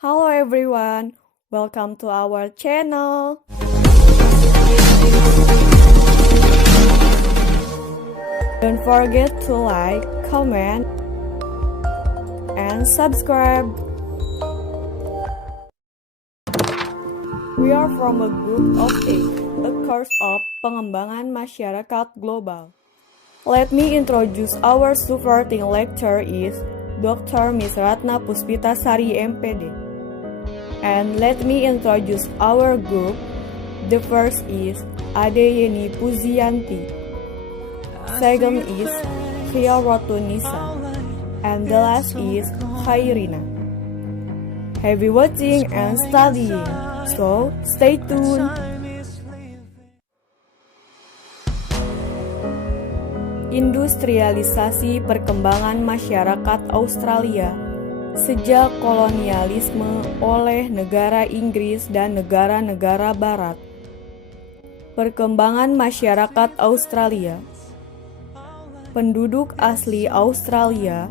Hello everyone, welcome to our channel. Don't forget to like, comment, and subscribe. We are from a group of 8, a course of Pengembangan Masyarakat Global. Let me introduce our supporting lecturer is Dr. Miss Ratna Puspitasari MPD. And let me introduce our group. The first is Adeyeni Puzianti. Second is Khia Rotunisa. And the last is Khairina. Happy watching and studying. So, stay tuned. Industrialisasi perkembangan masyarakat Australia sejak kolonialisme oleh negara Inggris dan negara-negara barat. Perkembangan masyarakat Australia. Penduduk asli Australia.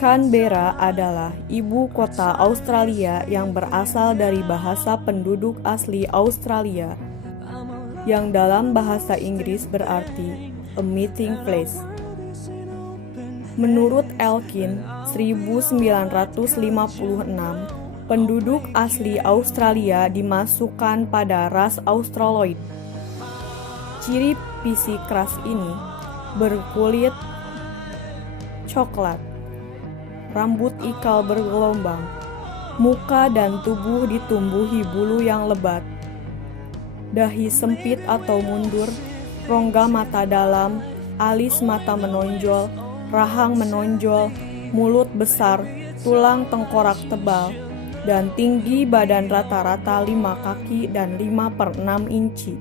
Canberra adalah ibu kota Australia yang berasal dari bahasa penduduk asli Australia, yang dalam bahasa Inggris berarti a meeting place. Menurut Elkin, 1956, penduduk asli Australia dimasukkan pada ras Australoid. Ciri fisik ras ini berkulit coklat, rambut ikal bergelombang, muka dan tubuh ditumbuhi bulu yang lebat, dahi sempit atau mundur, rongga mata dalam, alis mata menonjol, rahang menonjol, mulut besar, tulang tengkorak tebal, dan tinggi badan rata-rata 5 kaki dan 5/6 inci.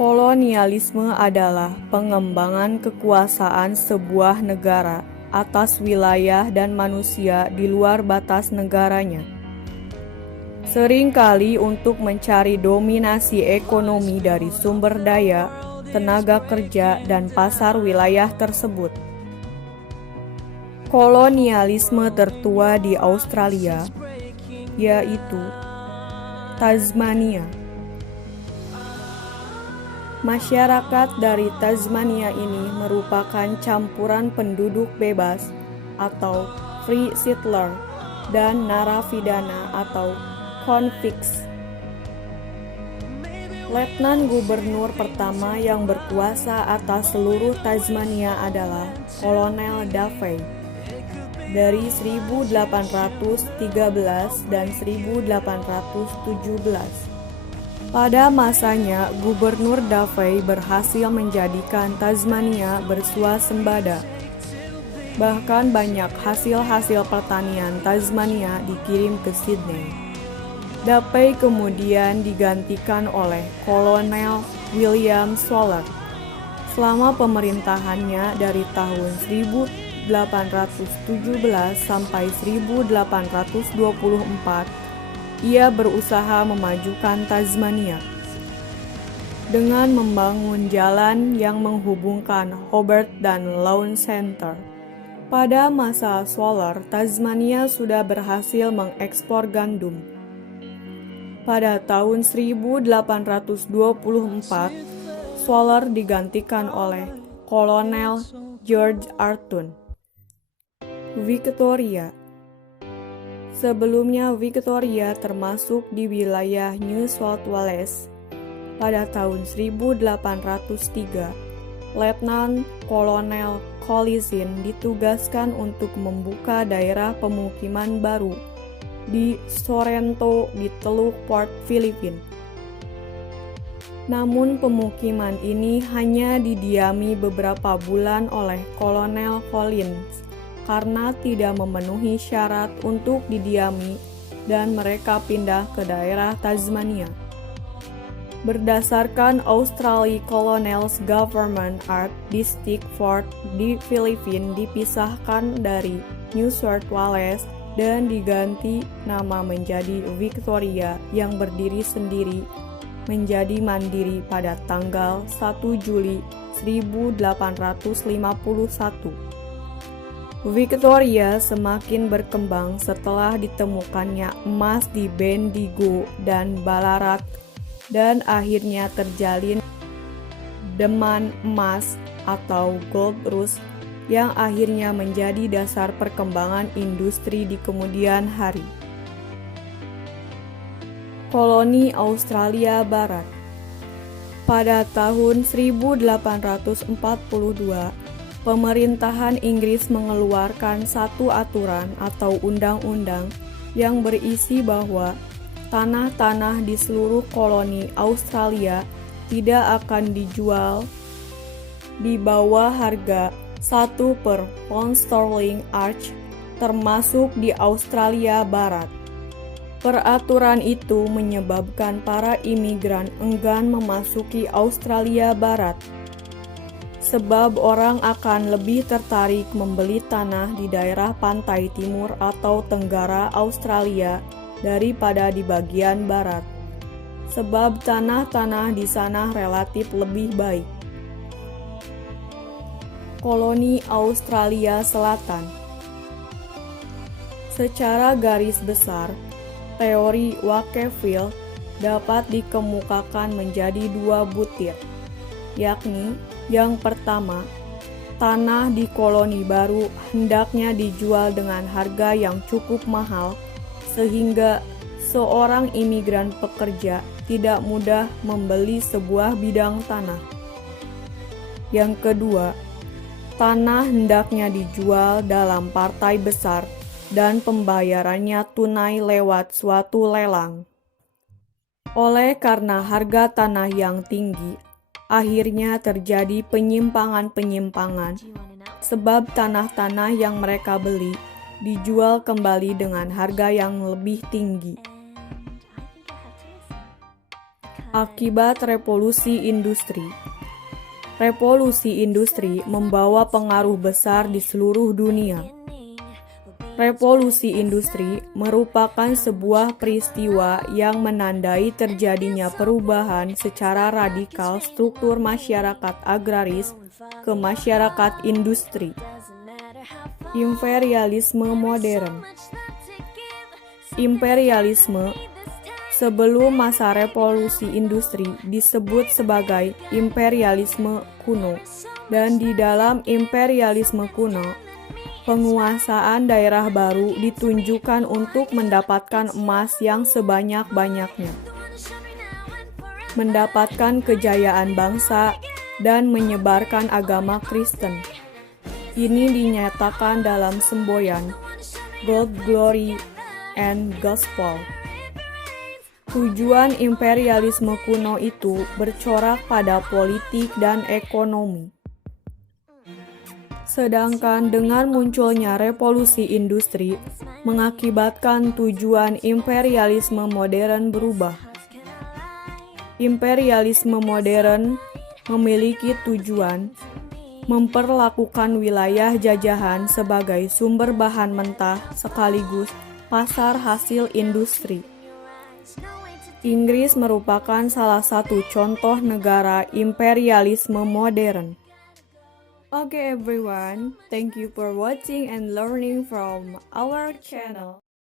Kolonialisme adalah pengembangan kekuasaan sebuah negara atas wilayah dan manusia di luar batas negaranya. Seringkali untuk mencari dominasi ekonomi dari sumber daya, tenaga kerja, dan pasar wilayah tersebut. Kolonialisme tertua di Australia yaitu Tasmania. Masyarakat dari Tasmania ini merupakan campuran penduduk bebas atau free settler dan narapidana atau convicts. Letnan Gubernur pertama yang berkuasa atas seluruh Tasmania adalah Kolonel Davey dari 1813 dan 1817. Pada masanya, Gubernur Davey berhasil menjadikan Tasmania bersuasembada. Bahkan banyak hasil-hasil pertanian Tasmania dikirim ke Sydney. Davey kemudian digantikan oleh Kolonel William Solar. Selama pemerintahannya dari tahun 1817 sampai 1824, ia berusaha memajukan Tasmania dengan membangun jalan yang menghubungkan Hobart dan Lawn Center. Pada masa Solar, Tasmania sudah berhasil mengekspor gandum. Pada tahun 1824, Solar digantikan oleh Kolonel George Arton. Victoria. Sebelumnya Victoria termasuk di wilayah New South Wales. Pada tahun 1803, Letnan Kolonel Collison ditugaskan untuk membuka daerah pemukiman baru di Sorrento di Teluk Port Phillipine. Namun pemukiman ini hanya didiami beberapa bulan oleh Kolonel Collins karena tidak memenuhi syarat untuk didiami dan mereka pindah ke daerah Tasmania. Berdasarkan Australia Colonials Government Art District Fort di Filipina dipisahkan dari New South Wales dan diganti nama menjadi Victoria yang berdiri sendiri menjadi mandiri pada tanggal 1 Juli 1851. Victoria semakin berkembang setelah ditemukannya emas di Bendigo dan Ballarat dan akhirnya terjalin demand emas atau gold rush yang akhirnya menjadi dasar perkembangan industri di kemudian hari. Koloni Australia Barat. Pada tahun 1842, pemerintahan Inggris mengeluarkan satu aturan atau undang-undang yang berisi bahwa tanah-tanah di seluruh koloni Australia tidak akan dijual di bawah harga 1 per pound sterling arch, termasuk di Australia Barat. Peraturan itu menyebabkan para imigran enggan memasuki Australia Barat, sebab orang akan lebih tertarik membeli tanah di daerah pantai timur atau tenggara Australia daripada di bagian barat, sebab tanah-tanah di sana relatif lebih baik. Koloni Australia Selatan. Secara garis besar, teori Wakefield dapat dikemukakan menjadi dua butir, yakni yang pertama, tanah di koloni baru hendaknya dijual dengan harga yang cukup mahal sehingga seorang imigran pekerja tidak mudah membeli sebuah bidang tanah. Yang kedua, tanah hendaknya dijual dalam partai besar dan pembayarannya tunai lewat suatu lelang. Oleh karena harga tanah yang tinggi, akhirnya terjadi penyimpangan-penyimpangan, sebab tanah-tanah yang mereka beli dijual kembali dengan harga yang lebih tinggi. Akibat revolusi industri. Revolusi industri membawa pengaruh besar di seluruh dunia. Revolusi industri merupakan sebuah peristiwa yang menandai terjadinya perubahan secara radikal struktur masyarakat agraris ke masyarakat industri. Imperialisme modern. Imperialisme sebelum masa revolusi industri disebut sebagai imperialisme kuno, dan di dalam imperialisme kuno, penguasaan daerah baru ditunjukkan untuk mendapatkan emas yang sebanyak-banyaknya, mendapatkan kejayaan bangsa, dan menyebarkan agama Kristen. Ini dinyatakan dalam semboyan Gold, Glory, and Gospel. Tujuan imperialisme kuno itu bercorak pada politik dan ekonomi. Sedangkan dengan munculnya revolusi industri, mengakibatkan tujuan imperialisme modern berubah. Imperialisme modern memiliki tujuan memperlakukan wilayah jajahan sebagai sumber bahan mentah sekaligus pasar hasil industri. Inggris merupakan salah satu contoh negara imperialisme modern. Okay everyone, thank you for watching and learning from our channel.